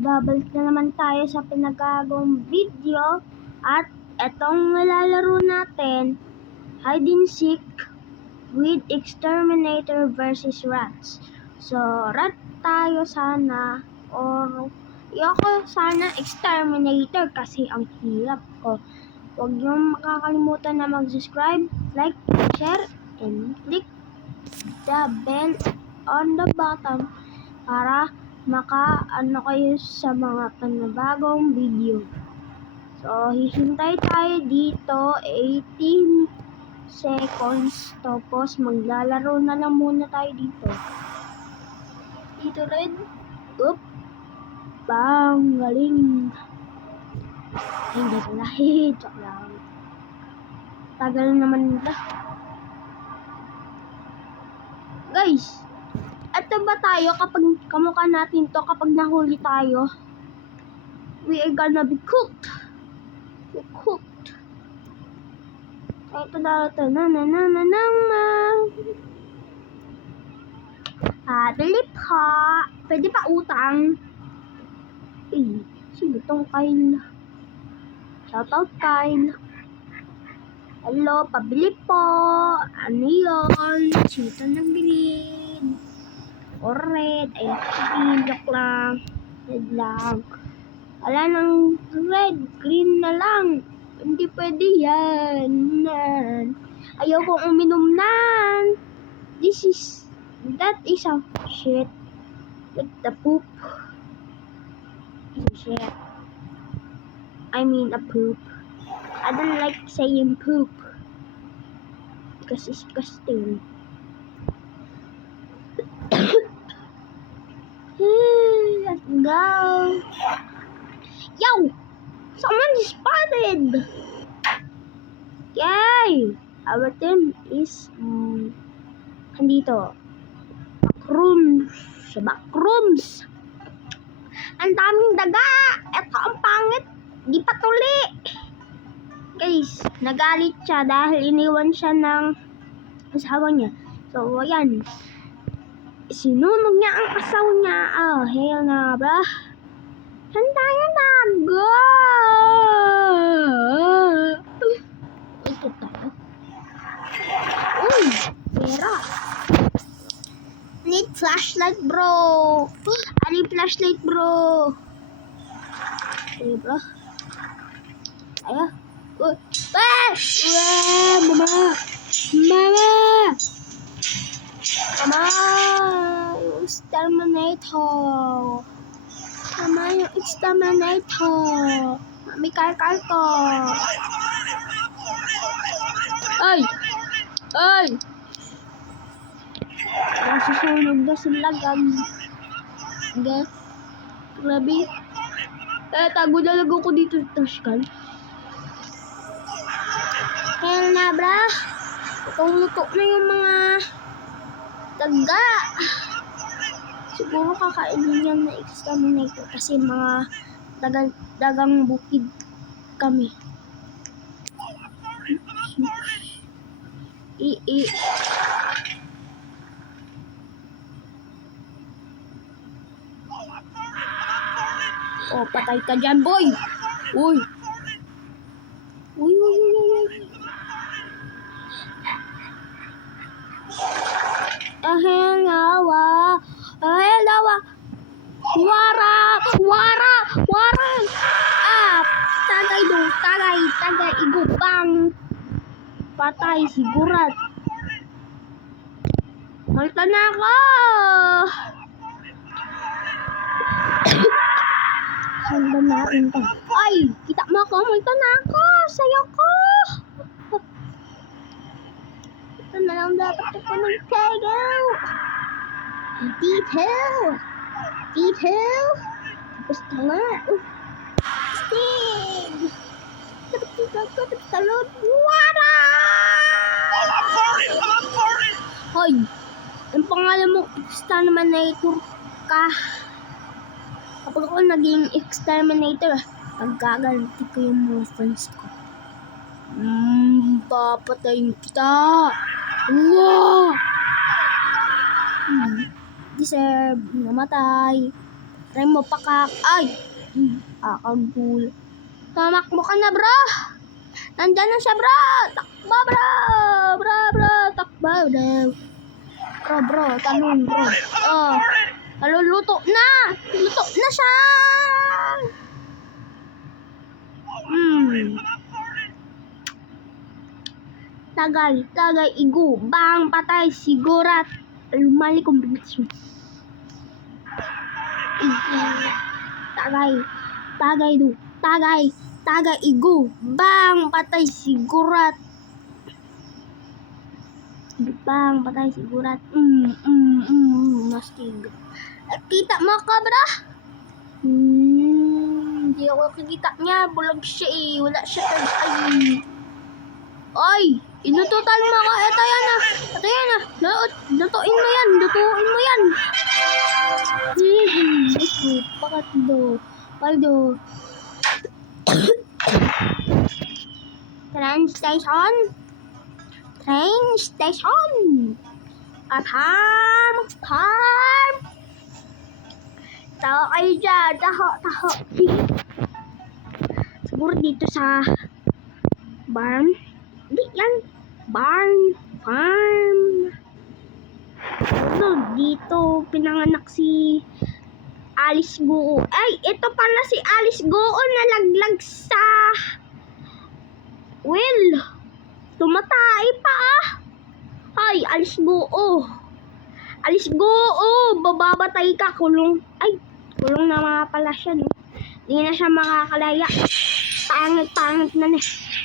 babalik na naman tayo sa pinagagawang video at etong nilalaro natin, hide and seek with exterminator versus rats. So, rat tayo sana or ayoko sana exterminator kasi ang hirap ko. Huwag niyong makakalimutan na mag-subscribe, like, share, and click the bell on the bottom para maka-ano kayo sa mga panibagong video. So, hihintay tayo dito 18 seconds. Tapos, maglalaro na lang muna tayo dito. Dito rin. Oop. Bang. Galing. Ay, hindi pala. Joke lang. Tagal naman nila. Guys, ito ba tayo kapag kamukha natin to kapag nahuli tayo? We are gonna be cooked. We're cooked. Ito na ito. Bili pa. Pwede pa utang. Eh, sino tong Kyle? Shoutout Kyle. Hello, pabili po. Ano yun? Sino tong nagbili? Or red. Ay, joke lang. Red lang. Wala nang red. Green na lang. Hindi pwede yan. Ayaw kong uminom nan. That is a shit. With the poop. Shit. I mean a poop. I don't like saying poop. Because it's disgusting. Let's go. Yo! Someone spotted! Yay! Our team is andito. Backrooms. Ang daming daga. Ito ang pangit. Di patuli. Guys, nagalit siya dahil iniwan siya ng asawa niya. So, ayan. Sinunog niya ang asawa niya. Oh, hell na, bro. Handa na. Go! Ito tayo. Uy, pera. Need flashlight, bro. I need flashlight, bro. Okay, bro. Ayo. Mama. Yung exterminator. Mama, yung exterminator. Mami, kal ko. Ay! Nasusunog na sila, grabe. Tago na lang ako dito sa Tashkan. Hell na, bra. Luto na yung mga daga. Siguro kakainin yan na exterminator kasi mga dagang bukid kami. Oh, patay ka dyan, boy! Uy! Wara! Ah! Tagay, igupang! Patay, sigurat! Malta na ako! Sanda natin to. Ay! Kita mo ako! Malta na ako! Sayo ko! Ito na lang dapat ako magtagaw! Detail! Tapos tala! Stig! Tapos talon! Wara! Hoy! Ang pangalan mo, exterminator ka. Kapag ako naging exterminator, paggaganti ko yung mga friends ko. Papatayin kita. Wow! Deserve namatay. Try mo pakak. Ay! Akagul. Tamakbo ka na, bro! Nandyan na siya, bro! Takbo, bro! Bro! Takbo, bro! Bro, talon, bro. Oh, talon, luto na! Luto na siya! Tagay, igu, bang, patay, sigurat. Lumali kombinasyon. Tagay, igu, bang, patay, sigurat. Bang, patay, sigurat. Mastig. Kita mo ka, bra? Hindi ako kikita niya. Bulag siya eh. Wala siya. Ay! Inututan mo ako. Ito yan ah. Lutuin mo yan. Paldo. Train station. Time. Taho kayo dyan. Taho. Siguro dito sa barn. Hindi yan. Farm. Dito pinanganak si Alice Goo. Ay, ito pala si Alice Goo nalaglag sa tumatay pa ah. Ay, Alice Goo. Bababatay ka. Kulong na mga pala siya, no? Hindi na siya makakalaya. Pangit na na.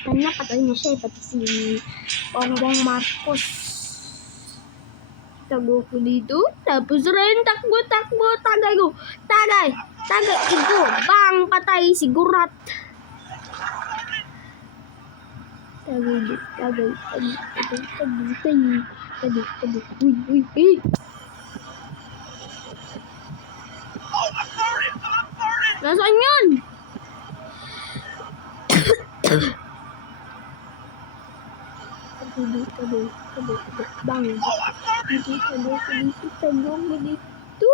Patay na siya, pati si Bongbong Marcos. Tago ko dito. Tapos rin, takbo. Tagay, igo. Bang, patay, sigurat. Tagay. Uy. Nasaan yun? Bang. Dito.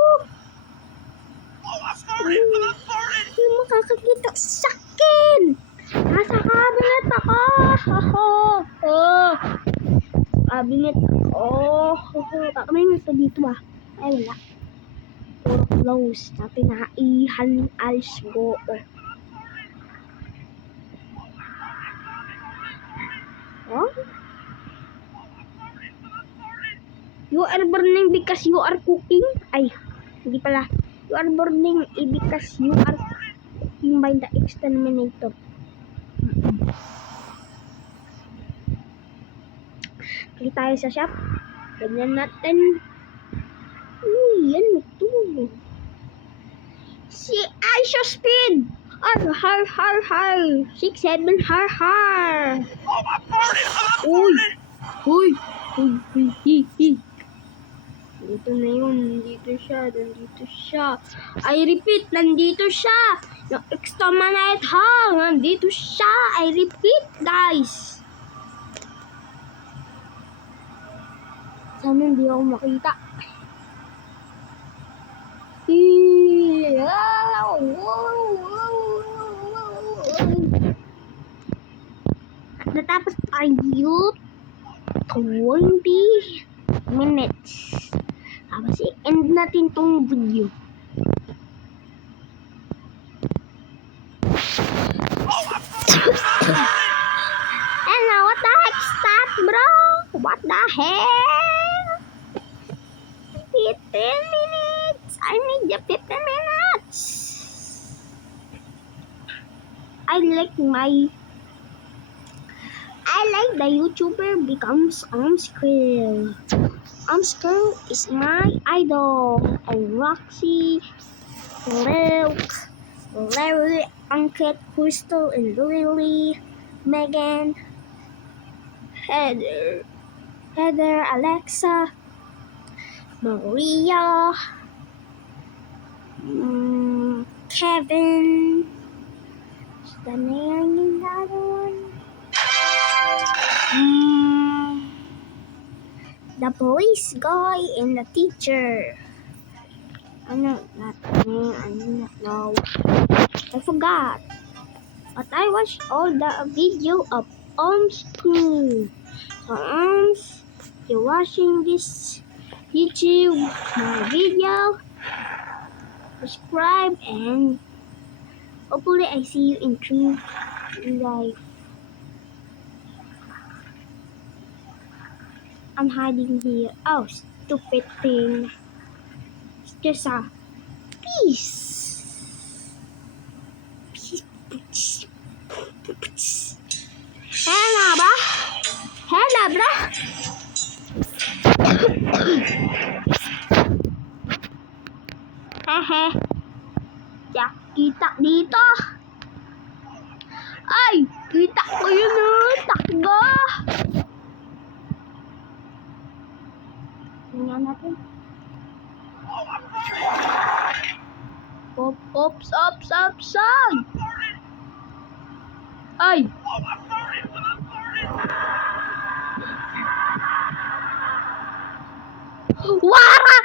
Hindi mo kakakita sa akin. Nasa cabinet ako. Cabinet ako. Kakamin ito dito ah. Ay wala. Puro close. Tapi naihan Alice Goo. Oh? You are burning because you are cooking? Ay, hindi pala. You are burning because you are cooking by the exterminator. Kali tayo sa shop. Ganyan natin. Uy, ano to? Si Aisha Speed! Har. 6-7 har. Uy. Dito na yun. Nandito siya. I repeat, nandito siya. Yung exterminate hall. Nandito siya. I repeat, guys. Sana hindi ako makita. At natapos tayo 20 minutes. Tapos i-end natin tong video. And now, what the heck's that, bro? What the hell? 15 minutes. I need the 15 minutes. I like the YouTuber becomes Amskrill. Amskrill is my idol. And Roxy, Luke, Larry, Uncut, Crystal, and Lily, Megan, Heather, Alexa, Maria, Kevin. Is the name in the other one? The police guy and the teacher. No. I forgot. But I watched all the video of school. So you're watching this YouTube video, subscribe, and hopefully I see you in true life. I'm hiding here. Oh, stupid thing. It's just a piece. Hela ba? Hela bra? Hehe. Yak, kita dito. Ay, kita ko yun takbo. Tingnan natin. Ops. Ay! Wara!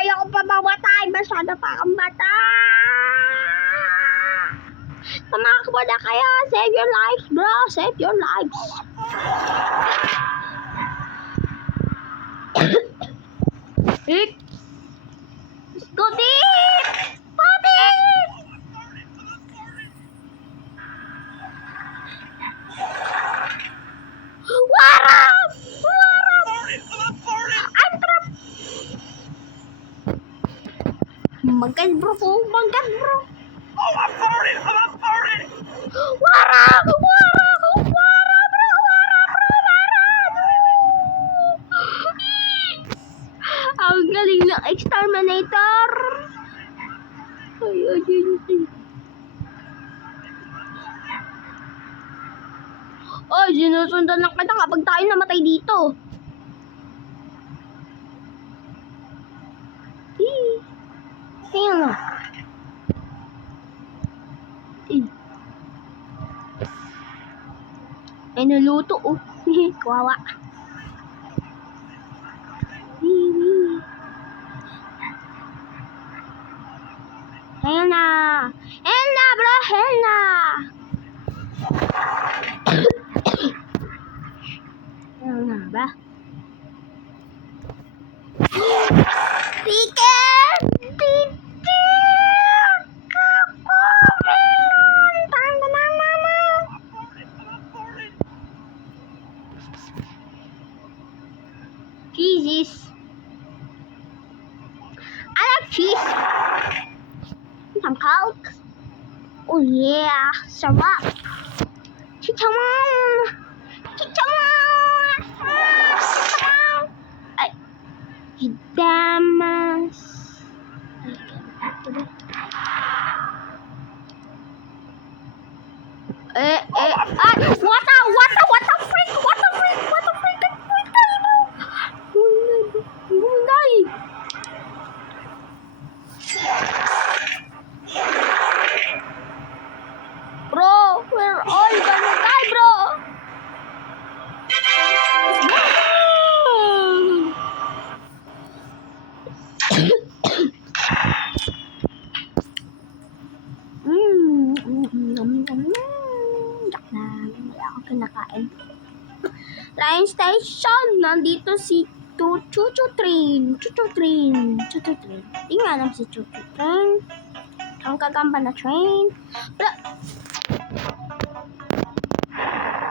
Ayoko pa mamatay. Masyado pa akong bata. Tumakbo na kayo. Save your lives, bro. Save your lives. Let's go deep! Warap! I'm trapped! Magan bro. Oh, I'm farting! Warap! Ang galing ng exterminator! Ay. Ay, sinusundan lang kita kapag tayo namatay dito. Ayun na. Ay, naluto oh. Kawawa. Ayun na. Bro. Ayun na ba? Ticket! Cheese. I like cheese. Some Coke. Oh yeah, sarap. Chichamon. Ay, damas. Ay, what the freak? Gulay. Bro, we're all gonna die, bro. Wala akong kinakain. Train station. Nandito si Chuchu Train. Tingnan lang si Chuchu Train. Ang kagamba na train.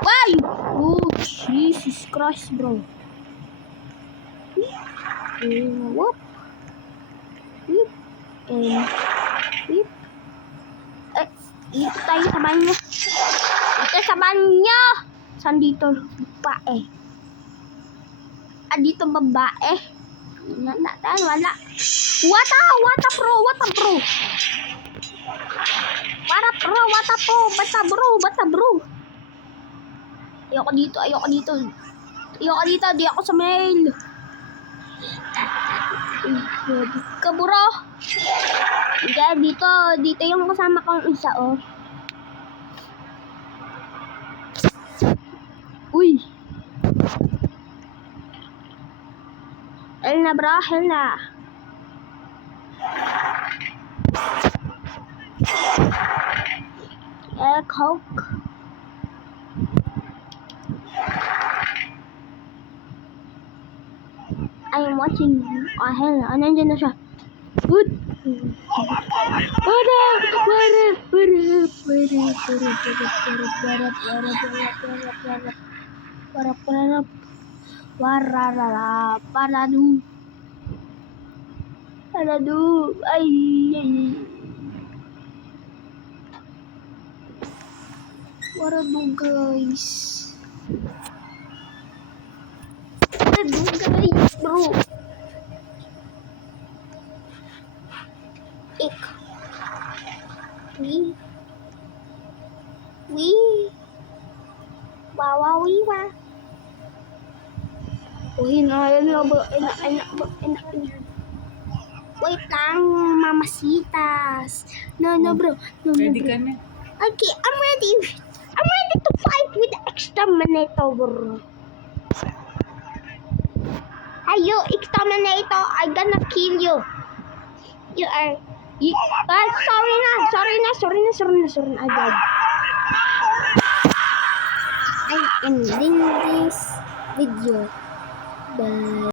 Why? Oh, Jesus Christ, bro. Whoop. Dito tayo sa banyo. Saan dito? Babae. Dito babae. Wala. What bro? Bata bro. Ayoko dito. Di ako sa mail. Ka bro. Dito yung kasama kong isa oh. Uy. Hell na bro, hell na. Coke. I'm watching. Oh hell na, nandiyan na siya. What? Paradu. Ay. Paradu guys. Paradu guys bro. Ik. Wee. Wawawiwa. Uy, yun na ba? Ina. Wait lang, mamasitas. No, bro. No, Ready bro. ka na? Okay, I'm ready. I'm ready to fight with Exterminator, bro. Hey, you, Exterminator, I'm gonna kill you. You are... sorry na, agad. I'm ending this video. Bye.